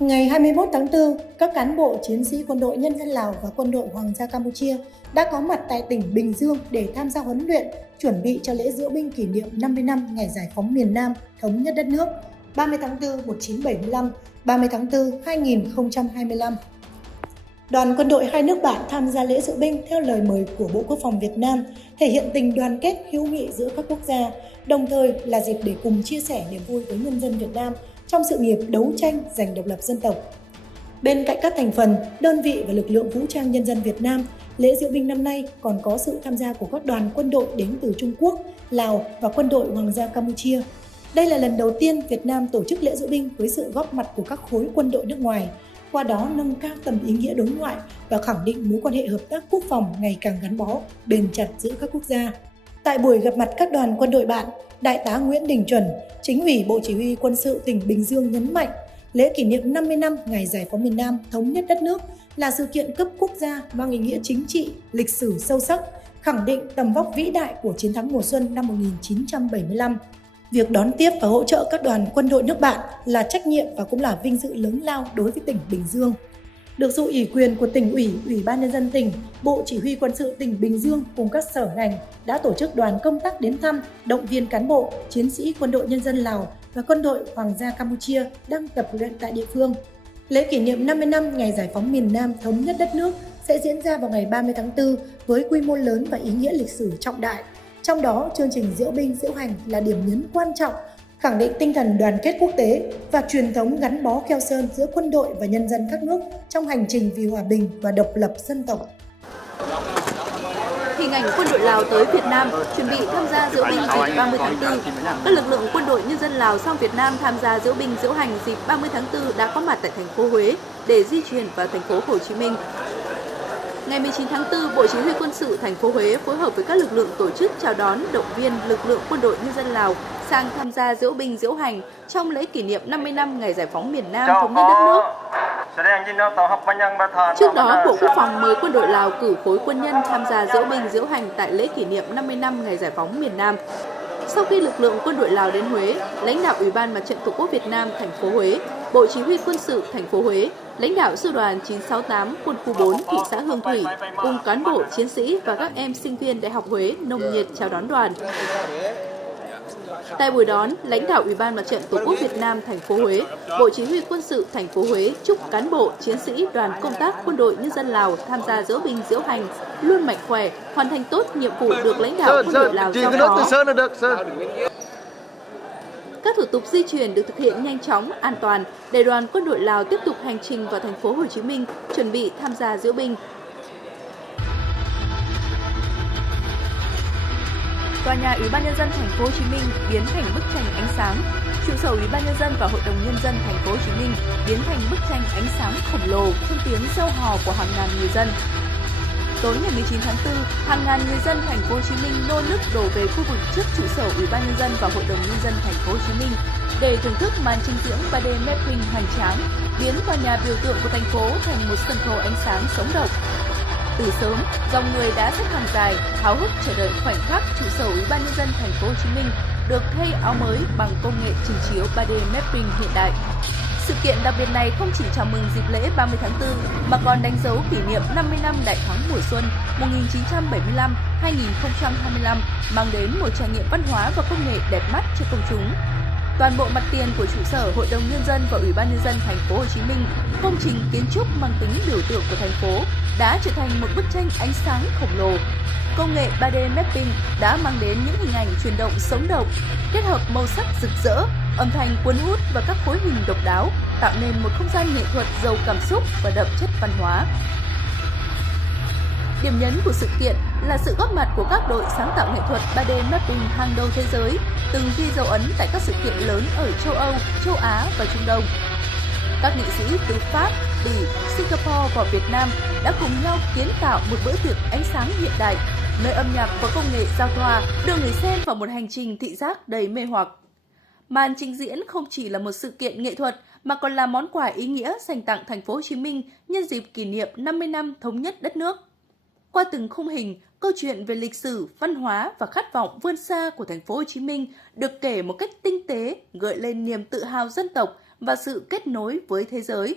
Ngày 21 tháng 4, các cán bộ chiến sĩ Quân đội Nhân dân Lào và Quân đội Hoàng gia Campuchia đã có mặt tại tỉnh Bình Dương để tham gia huấn luyện, chuẩn bị cho lễ diễu binh kỷ niệm 50 năm ngày giải phóng miền Nam, thống nhất đất nước 30 tháng 4 1975, 30 tháng 4 2025. Đoàn quân đội hai nước bạn tham gia lễ diễu binh theo lời mời của Bộ Quốc phòng Việt Nam, thể hiện tình đoàn kết hữu nghị giữa các quốc gia, đồng thời là dịp để cùng chia sẻ niềm vui với nhân dân Việt Nam trong sự nghiệp đấu tranh giành độc lập dân tộc. Bên cạnh các thành phần, đơn vị và lực lượng vũ trang nhân dân Việt Nam, lễ diễu binh năm nay còn có sự tham gia của các đoàn quân đội đến từ Trung Quốc, Lào và quân đội Hoàng gia Campuchia. Đây là lần đầu tiên Việt Nam tổ chức lễ diễu binh với sự góp mặt của các khối quân đội nước ngoài, qua đó nâng cao tầm ý nghĩa đối ngoại và khẳng định mối quan hệ hợp tác quốc phòng ngày càng gắn bó, bền chặt giữa các quốc gia. Tại buổi gặp mặt các đoàn quân đội bạn, Đại tá Nguyễn Đình Chuẩn, Chính ủy Bộ Chỉ huy Quân sự tỉnh Bình Dương nhấn mạnh, lễ kỷ niệm 50 năm ngày giải phóng miền Nam, thống nhất đất nước là sự kiện cấp quốc gia mang ý nghĩa chính trị, lịch sử sâu sắc, khẳng định tầm vóc vĩ đại của chiến thắng mùa xuân năm 1975. Việc đón tiếp và hỗ trợ các đoàn quân đội nước bạn là trách nhiệm và cũng là vinh dự lớn lao đối với tỉnh Bình Dương. Được sự ủy quyền của tỉnh ủy, Ủy ban nhân dân tỉnh, Bộ Chỉ huy Quân sự tỉnh Bình Dương cùng các sở ngành đã tổ chức đoàn công tác đến thăm, động viên cán bộ, chiến sĩ Quân đội Nhân dân Lào và Quân đội Hoàng gia Campuchia đang tập luyện tại địa phương. Lễ kỷ niệm 50 năm ngày giải phóng miền Nam, thống nhất đất nước sẽ diễn ra vào ngày 30 tháng 4 với quy mô lớn và ý nghĩa lịch sử trọng đại. Trong đó, chương trình diễu binh diễu hành là điểm nhấn quan trọng, khẳng định tinh thần đoàn kết quốc tế và truyền thống gắn bó keo sơn giữa quân đội và nhân dân các nước trong hành trình vì hòa bình và độc lập dân tộc. Hình ảnh quân đội Lào tới Việt Nam chuẩn bị tham gia diễu binh dịp 30 tháng 4. Các lực lượng quân đội nhân dân Lào sang Việt Nam tham gia diễu binh diễu hành dịp 30 tháng 4 đã có mặt tại thành phố Huế để di chuyển vào thành phố Hồ Chí Minh. Ngày 19 tháng 4, Bộ Chỉ huy Quân sự thành phố Huế phối hợp với các lực lượng tổ chức chào đón, động viên lực lượng quân đội nhân dân Lào sang tham gia diễu binh diễu hành trong lễ kỷ niệm 50 năm ngày giải phóng miền Nam, thống nhất đất nước. Trước đó, Bộ Quốc phòng mời quân đội Lào cử khối quân nhân tham gia diễu binh diễu hành tại lễ kỷ niệm 50 năm ngày giải phóng miền Nam. Sau khi lực lượng quân đội Lào đến Huế, lãnh đạo Ủy ban Mặt trận Tổ quốc Việt Nam thành phố Huế, Bộ Chỉ huy Quân sự thành phố Huế, lãnh đạo Sư đoàn 968 Quân khu 4 thị xã Hương Thủy cùng cán bộ, chiến sĩ và các em sinh viên Đại học Huế nồng nhiệt chào đón đoàn. Tại buổi đón, lãnh đạo Ủy ban Mặt trận Tổ quốc Việt Nam thành phố Huế, Bộ Chỉ huy Quân sự thành phố Huế chúc cán bộ, chiến sĩ đoàn công tác Quân đội Nhân dân Lào tham gia diễu binh diễu hành luôn mạnh khỏe, hoàn thành tốt nhiệm vụ được lãnh đạo quân đội Lào giao phó. Các thủ tục di chuyển được thực hiện nhanh chóng, an toàn để đoàn quân đội Lào tiếp tục hành trình vào thành phố Hồ Chí Minh chuẩn bị tham gia diễu binh. Tòa nhà Ủy ban nhân dân thành phố Hồ Chí Minh biến thành bức tranh ánh sáng. Trụ sở Ủy ban nhân dân và Hội đồng nhân dân thành phố Hồ Chí Minh biến thành bức tranh ánh sáng khổng lồ trong tiếng reo hò của hàng ngàn người dân. Tối ngày 19 tháng 4, hàng ngàn người dân thành phố Hồ Chí Minh nô nức đổ về khu vực trước trụ sở Ủy ban nhân dân và Hội đồng nhân dân thành phố Hồ Chí Minh để thưởng thức màn trình diễn 3D mapping hoành tráng, biến tòa nhà biểu tượng của thành phố thành một sân khấu ánh sáng sống động. Từ sớm, dòng người đã xếp hàng dài, háo hức chờ đợi khoảnh khắc trụ sở Ủy ban nhân dân thành phố Hồ Chí Minh được thay áo mới bằng công nghệ trình chiếu 3D mapping hiện đại. Sự kiện đặc biệt này không chỉ chào mừng dịp lễ 30 tháng 4 mà còn đánh dấu kỷ niệm 50 năm Đại thắng mùa xuân 1975-2025, mang đến một trải nghiệm văn hóa và công nghệ đẹp mắt cho công chúng. Toàn bộ mặt tiền của trụ sở Hội đồng nhân dân và Ủy ban nhân dân thành phố Hồ Chí Minh, công trình kiến trúc mang tính biểu tượng của thành phố đã trở thành một bức tranh ánh sáng khổng lồ. Công nghệ 3D mapping đã mang đến những hình ảnh chuyển động sống động, kết hợp màu sắc rực rỡ, âm thanh cuốn hút và các khối hình độc đáo, tạo nên một không gian nghệ thuật giàu cảm xúc và đậm chất văn hóa. Điểm nhấn của sự kiện là sự góp mặt của các đội sáng tạo nghệ thuật 3D mapping hàng đầu thế giới, từng ghi dấu ấn tại các sự kiện lớn ở châu Âu, châu Á và Trung Đông. Các nghệ sĩ từ Pháp, Bỉ, Singapore và Việt Nam đã cùng nhau kiến tạo một bữa tiệc ánh sáng hiện đại, nơi âm nhạc và công nghệ giao thoa đưa người xem vào một hành trình thị giác đầy mê hoặc. Màn trình diễn không chỉ là một sự kiện nghệ thuật mà còn là món quà ý nghĩa dành tặng thành phố Hồ Chí Minh nhân dịp kỷ niệm 50 năm thống nhất đất nước. Qua từng khung hình, câu chuyện về lịch sử, văn hóa và khát vọng vươn xa của thành phố Hồ Chí Minh được kể một cách tinh tế, gợi lên niềm tự hào dân tộc và sự kết nối với thế giới.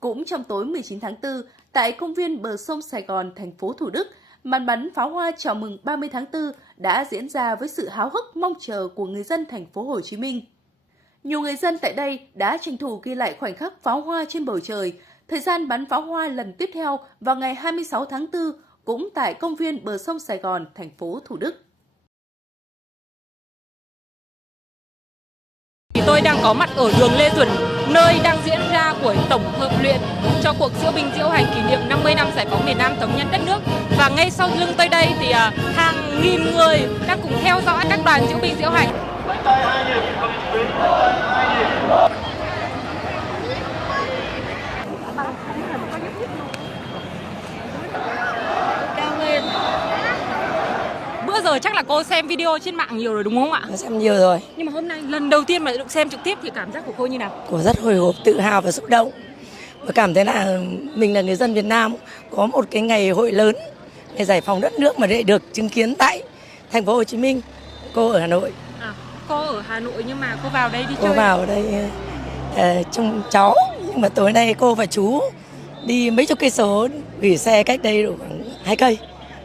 Cũng trong tối 19 tháng 4, tại công viên bờ sông Sài Gòn, thành phố Thủ Đức, màn bắn pháo hoa chào mừng 30 tháng 4 đã diễn ra với sự háo hức mong chờ của người dân thành phố Hồ Chí Minh. Nhiều người dân tại đây đã tranh thủ ghi lại khoảnh khắc pháo hoa trên bầu trời. Thời gian bắn pháo hoa lần tiếp theo vào ngày 26 tháng 4 cũng tại công viên bờ sông Sài Gòn, thành phố Thủ Đức. Tôi đang có mặt ở đường Lê Duẩn, nơi đang diễn ra buổi tổng hợp luyện cho cuộc diễu binh diễu hành kỷ niệm 50 năm giải phóng miền Nam thống nhất đất nước. Và ngay sau lưng tôi đây thì hàng nghìn người đang cùng theo dõi các đoàn diễu binh diễu hành. Bữa giờ chắc là cô xem video trên mạng nhiều rồi đúng không ạ? Xem nhiều rồi. Nhưng mà hôm nay lần đầu tiên mà được xem trực tiếp thì cảm giác của cô như nào? Cô rất hồi hộp, tự hào và xúc động. Và cảm thấy là mình là người dân Việt Nam có một cái ngày hội lớn, ngày giải phóng đất nước mà để được chứng kiến tại thành phố Hồ Chí Minh. Cô ở Hà Nội. Cô ở Hà Nội nhưng mà cô vào đây đi chơi. Cô vào đây trông cháu, nhưng mà tối nay cô và chú đi mấy chục cây số, gửi xe cách đây độ khoảng 2 cây,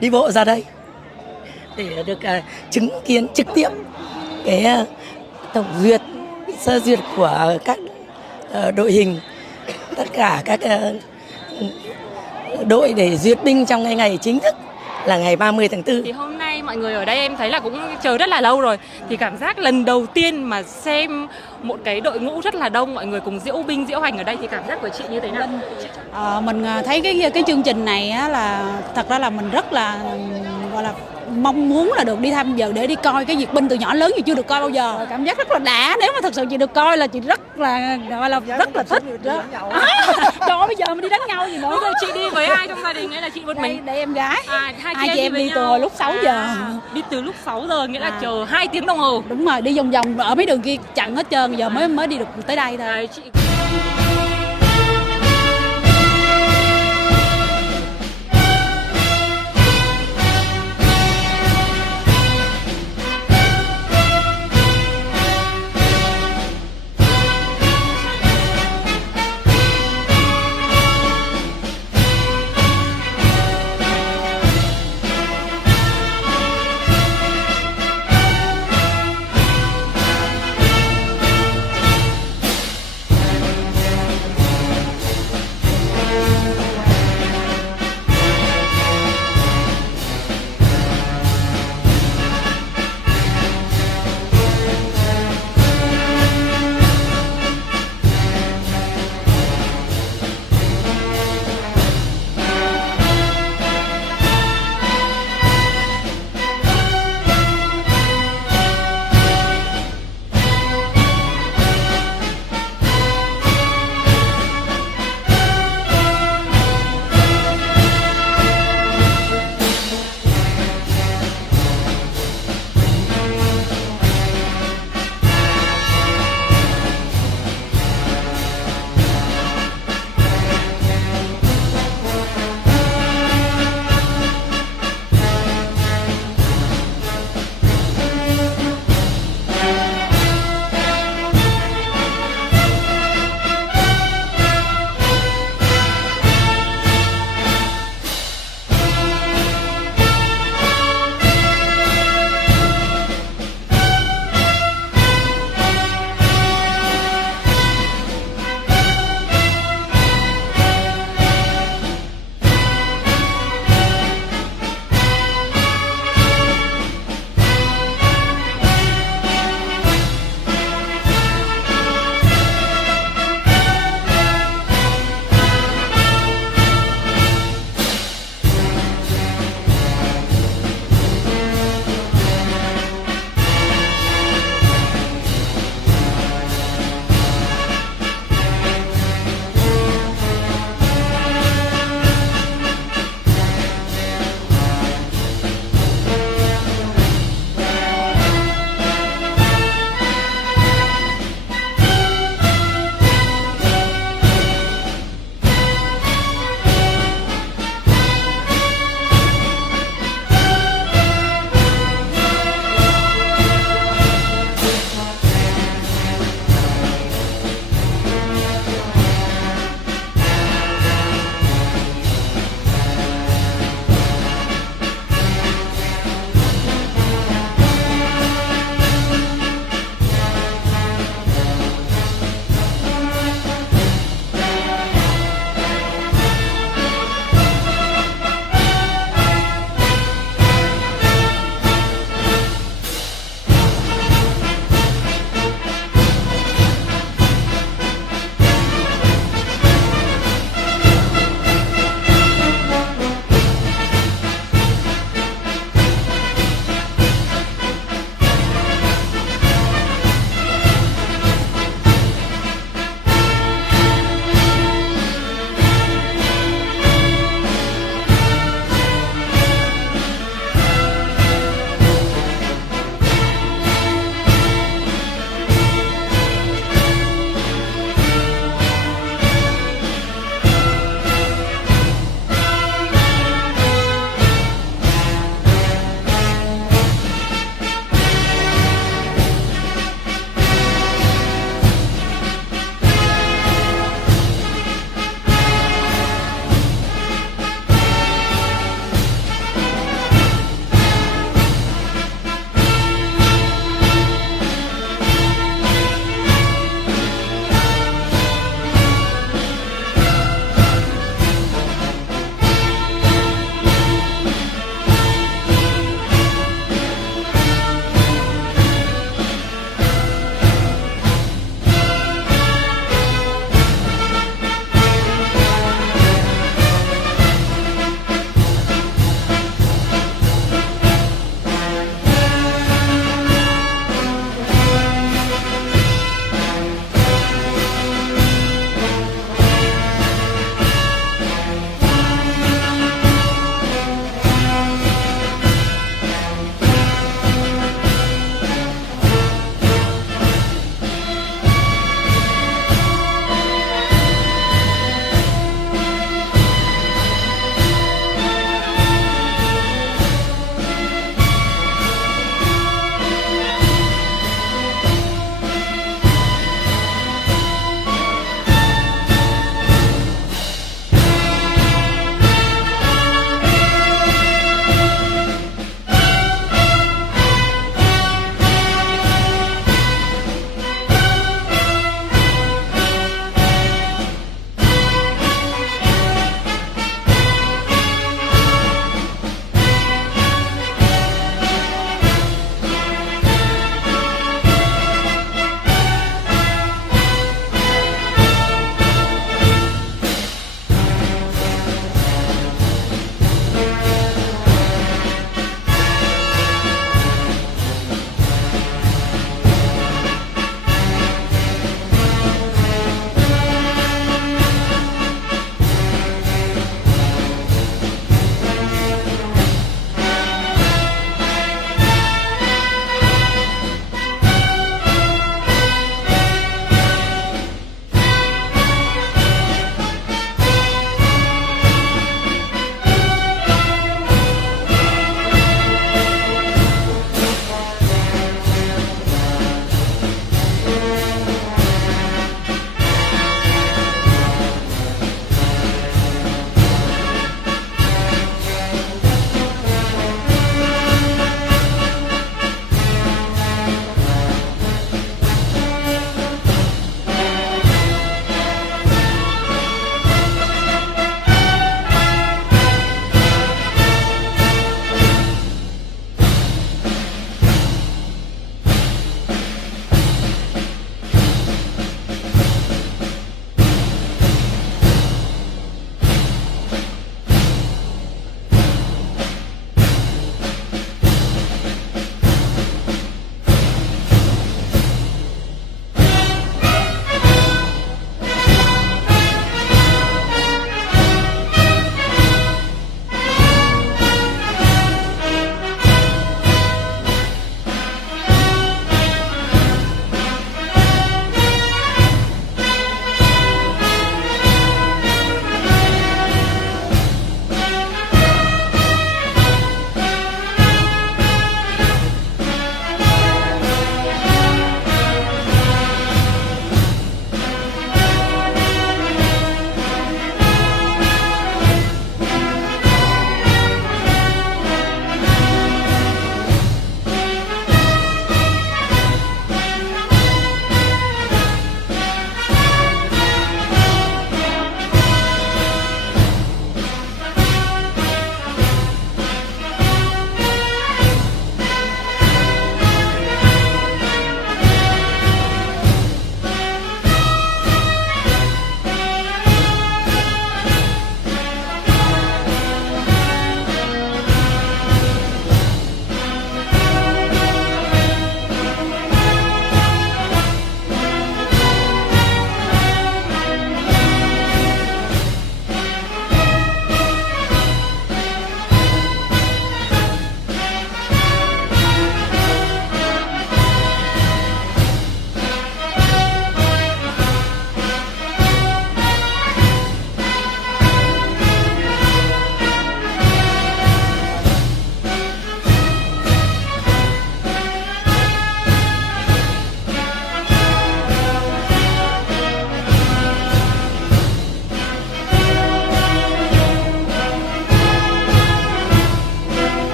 đi bộ ra đây để được chứng kiến trực tiếp cái tổng duyệt, sơ duyệt của các đội hình, tất cả các đội để duyệt binh trong ngày chính thức là ngày 30 tháng 4. Thì hôm nay mọi người ở đây em thấy là cũng chờ rất là lâu rồi. Thì cảm giác lần đầu tiên mà xem một cái đội ngũ rất là đông, mọi người cùng diễu binh diễu hành ở đây thì cảm giác của chị như thế nào? Mình thấy cái chương trình này á, là thật ra là mình rất là gọi là mong muốn là được đi tham dự để đi coi cái duyệt binh. Từ nhỏ lớn thì chưa được coi bao giờ, cảm giác rất là đã. Nếu mà thật sự chị được coi là chị rất là gọi là rất là thích đó. Trời, bây giờ mình đi đánh nhau gì nữa. Chị đi với ai trong gia đình hay là chị một mình? Đây em gái. Hai chị em đi từ hồi lúc 6 giờ. Đi từ lúc 6 giờ nghĩa là chờ 2 tiếng đồng hồ. Đúng rồi, đi vòng vòng ở mấy đường kia chặn hết trơn, giờ mới đi được tới đây thôi. Chị